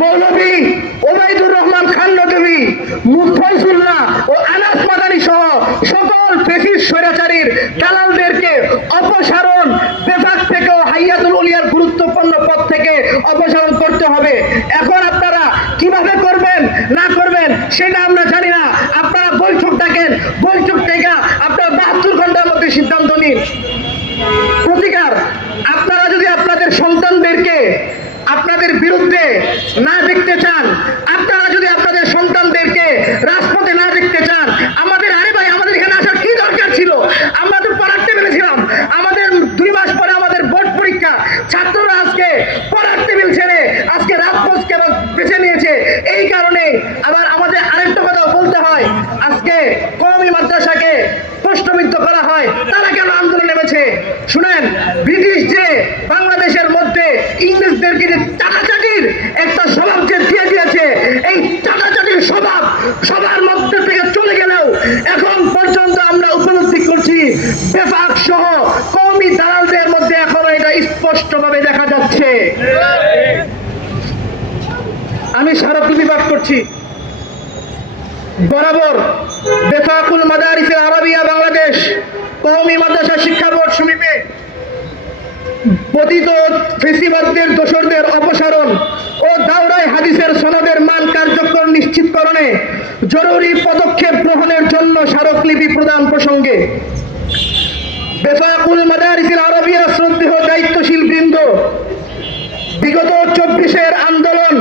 মৌলভী, ওবায়দুর রহমান খান নদী মুফাইজুল্লাহ ও আনাস মাদানি সহ সকল পেশির স্বৈরাচারীর দালালদেরকে অপসারণ বেফাক থেকেও হাইয়াতুল উলিয়ার গুরুত্বপূর্ণ পদ থেকে অপসারণ করতে হবে। এখন আপনারা কীভাবে করবেন, না করবেন, সেটা আমরা জানি না আপনারা বৈঠক ডাকেন বৈঠক থেকে আপনারা বাহাত্তর ঘণ্টার মধ্যে সিদ্ধান্ত নিন প্রতিকার আপনারা যদি আপনাদের সন্তানদেরকে আপনাদের বিরুদ্ধে না দেখতে চান। আপনারা যদি আপনাদের সন্তানদেরকে রাজপথে না দেখতে চান, আমাদের আরে ভাই, আমাদের এখানে আসার কি দরকার ছিল? আমরা তো পড়াতে পেরেছিলাম আমাদের দুই মাস পরে আমাদের বোর্ড পরীক্ষা। ছাত্ররা আজকে পড়ার টেবিল ছেড়ে আজকে রাজপথ কেন বেছে নিয়েছে। এই কারণে আবার আমাদের আরেকটা কথা বলতে হয়। আজকে কওমি মাদ্রাসাকে প্রশ্নবিদ্ধ করা হয় তারা কেন আন্দোলন নেমেছে শুনেন ব্রিটিশ যে বাংলাদেশের মধ্যে ইংরেজদেরকে যে চাটাচাটির একটা স্বভাব যে দিয়ে দিয়েছে এই চাটাচাটির স্বভাব সবার মধ্যে থেকে চলে গেলেও এখন পর্যন্ত আমরা উপলব্ধি করছি, বেফাক সহ কওমি দালালদের মধ্যে এখনও এটা স্পষ্টভাবে দেখা যাচ্ছে। আমি স্মারকলিপি পাঠ করছি। বরাবর বেফাকুল মাদারিসে আরবিয়া বাংলাদেশ কওমি মাদ্রাসা শিক্ষা বোর্ড সমীপে পতিত ফেসিবাদদের, দোসরদের অপসারণ ও দাওরাই হাদিসের সনদের মান কার্যক্রম নিশ্চিতকরণে জরুরি পদক্ষেপ স্মারকলিপি প্রদান প্রসঙ্গে বেফাকুল মাদারিসিল আরবিয়া শ্রদ্ধেয় দায়িত্বশীল বৃন্দ, বিগত চব্বিশের আন্দোলন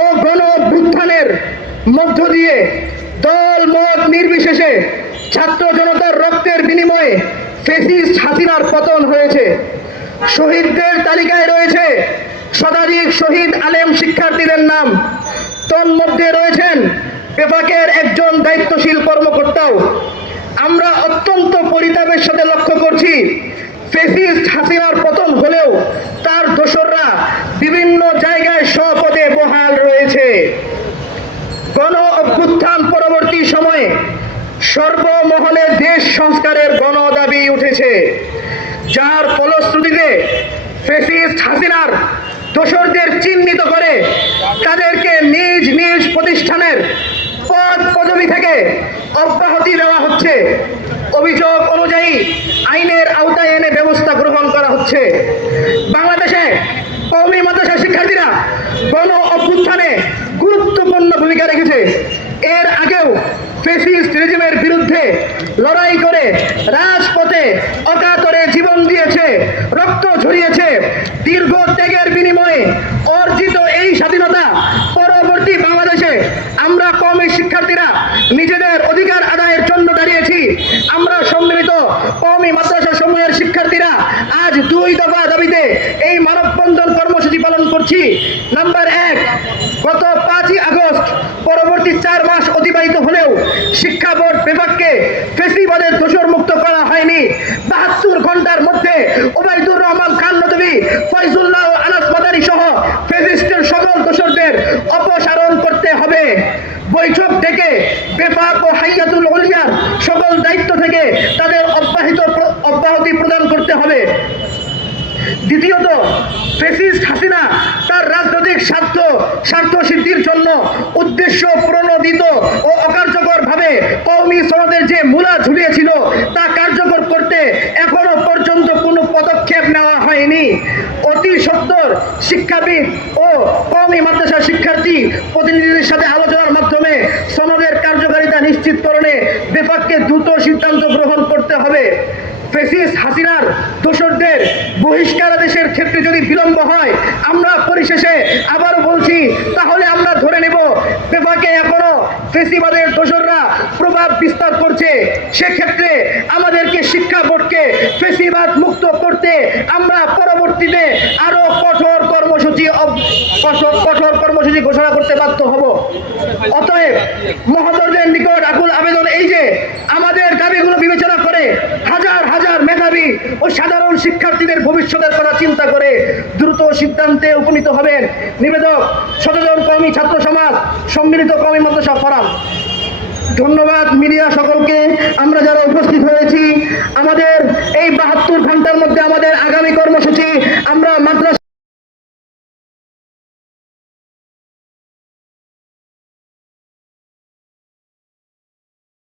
ও গণ অভ্যুত্থানের মধ্য দিয়ে দল মত নির্বিশেষে ছাত্র জনতার রক্তের বিনিময়ে ফেসিস্ট হাসিনার পতন হয়েছে। শহীদদের তালিকায় রয়েছে শতাধিক শহীদ আলেম শিক্ষার্থীদের নাম। তন্মধ্যে রয়েছেন বিভাগের একজন দায়িত্বশীল কর্মকর্তাও আমরা অত্যন্ত পরিতাপের সাথে লক্ষ্য করছি। হাসিনার পতন হলেও তার দোসররা বিভিন্ন জায়গায় স্বপদে বহাল রয়েছে। গণ অভ্যুত্থান পরবর্তী সময়ে সর্বমহলে দেশ সংস্কারের গণ দাবি উঠেছে। যার ফলশ্রুতিতে ফেসিস্ট হাসিনার দোসরদের চিহ্নিত করে তাদেরকে নিজ নিজ প্রতিষ্ঠানের পদবি থেকে অব্যাহতি দেওয়া হচ্ছে। অভিযোগ অনুযায়ী আইনের আওতায় এনে ব্যবস্থা গ্রহণ করা হচ্ছে। বাংলাদেশে কওমি মাদ্রাসা শিক্ষার্থীরা গণ অভ্যুত্থানে গুরুত্বপূর্ণ ভূমিকা রেখেছে। এর আগেও ফেসিস্ট রেজিমের বিরুদ্ধে লড়াই করে রাজপথে অকাতরে জীবন দিয়েছে, রক্ত ঝরিয়েছে দীর্ঘ ত্যাগের বিনিময়ে অর্জিত এই স্বাধীনতা পরবর্তী বাংলাদেশে আমরা কমই শিক্ষার্থীরা নিজেদের অধিকার আদায়ের জন্য দাঁড়িয়েছি আমরা সম্মিলিত কমই মাদ্রাসা সমূহের শিক্ষার্থীরা আজ দুই দফা দাবিতে এই মানববন্ধন কর্মসূচি পালন করছি। নাম্বার এক, গত পাঁচই আগস্ট, পরবর্তী চার মাস অতিবাহিত হলেও শিক্ষা বোর্ড বিভাগকে ফেসিবাদের দোষর মুক্ত করা হয়নি। বাহাত্তর ঘণ্টার মধ্যে ওবায়দুর রহমান খান নদী, ফয়জুল্লাহ আনাস মাদারি সহ ফেসিস্টের সকল দোষরদের অপসারণ করতে হবে। বৈঠক থেকে বেফাক ও হাইয়াতুল উলিয়ার সকল দায়িত্ব থেকে তাদের অব্যাহত অব্যাহতি প্রদান করতে হবে দ্বিতীয়ত, ফেসিস্ট হাসিনা তার রাজনৈতিক স্বার্থ স্বার্থ সিদ্ধির জন্য উদ্দেশ্য প্রণোদিত ও অকার্যকর ভাবে কওমি সনদের যে মূলা ঝুলিয়েছিল তা কার্যকর করতে এখনও পর্যন্ত কোনো পদক্ষেপ নেওয়া হয়নি। অতি সত্তর শিক্ষাবিদ ও কওমি মাদ্রাসা শিক্ষার্থী প্রতিনিধিদের সাথে আলোচনার মাধ্যমে সনদের কার্যকারিতা নিশ্চিতকরণে বিভাগকে দ্রুত সিদ্ধান্ত গ্রহণ করতে হবে। ফেসিস হাসিনার দোসরদের বহিষ্কারাদেশের ক্ষেত্রে যদি বিলম্ব হয়, আমরা পরিশেষে আবারও বলছি, তাহলে আমরা ধরে নেব পেপাকে এখনও ফেসিবাদের দোসররা প্রভাব বিস্তার করছে। সেক্ষেত্রে আমাদেরকে শিক্ষা বোর্ডকে ফেসিবাদ মুক্ত করতে আমরা পরবর্তীতে আরও কঠোর কর্মসূচি কঠোর কর্মসূচি ঘোষণা করতে বাধ্য হব। অতএব মহোদরদের নিকট আকুল আবেদন এই যে সাধারণ শিক্ষার্থীদের ভবিষ্যতের কথা চিন্তা করে দ্রুত সিদ্ধান্তে উপনীত হবেন। নিবেদক, সচেতন কর্মী, ছাত্র সমাজ, সম্মিলিত কর্মী মাদ্রাসা ফরাম। ধন্যবাদ মিডিয়া সকলকে। আমরা যারা উপস্থিত হয়েছি, আমাদের এই বাহাত্তর ঘণ্টার মধ্যে আমাদের আগামী কর্মসূচি আমরা মাদ্রাসা